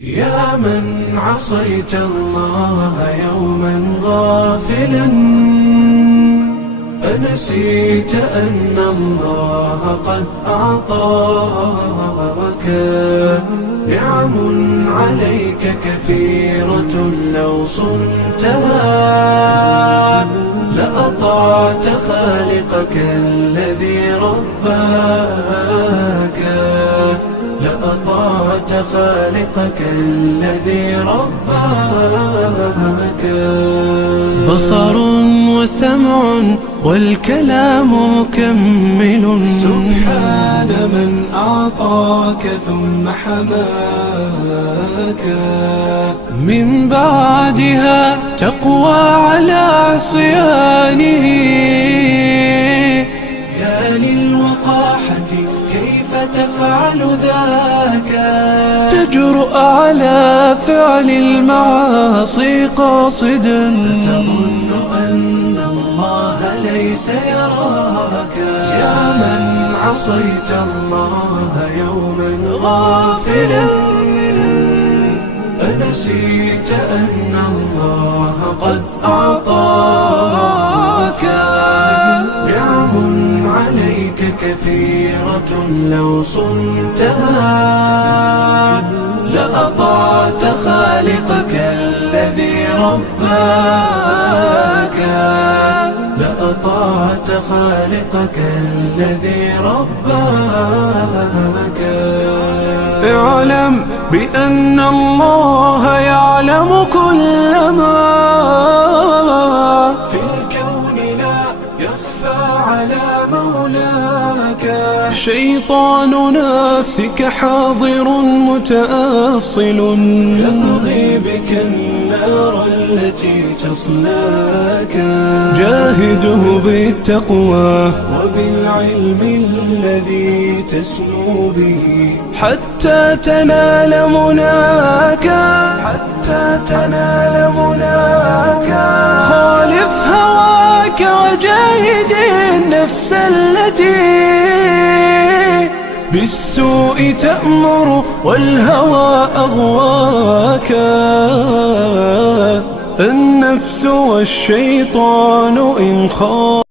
يا من عصيت الله يوما غافلا، أنسيت أن الله قد أعطاك نعم عليك كثيرة، لو صنتها لأطعت خالقك الذي رباك، لأطعت خالقك الذي رباك. بصر وسمع والكلام مكمل، سبحان من أعطاك ثم حماك. من بعدها تقوى على عصيانه، يا للوقاحة كيف تفعل ذاك؟ تجرؤ على فعل المعاصي قاصدا، فتظن أن الله ليس يراك. يا من عصيت الله يوما غافلا، أنسيت أن الله قد أعطاك نعم عليك كثيرة، لو صنتها لأطعت خالقك الذي رباك، لأطعت خالقك الذي رباك. اعلم بأن الله يعلم كل ما في الكون، لا يخفى على مولاك. شيطان نفسك حاضر متأصل، يبغي بك النار التي تصلاك. جاهده بالتقوى وبالعلم الذي تسمو به، حتى تنال مناك، حتى تنال مناك. خالف هواك وجاهد النفس التي بالسوء تأمر والهوى أغواك. النفس والشيطان إن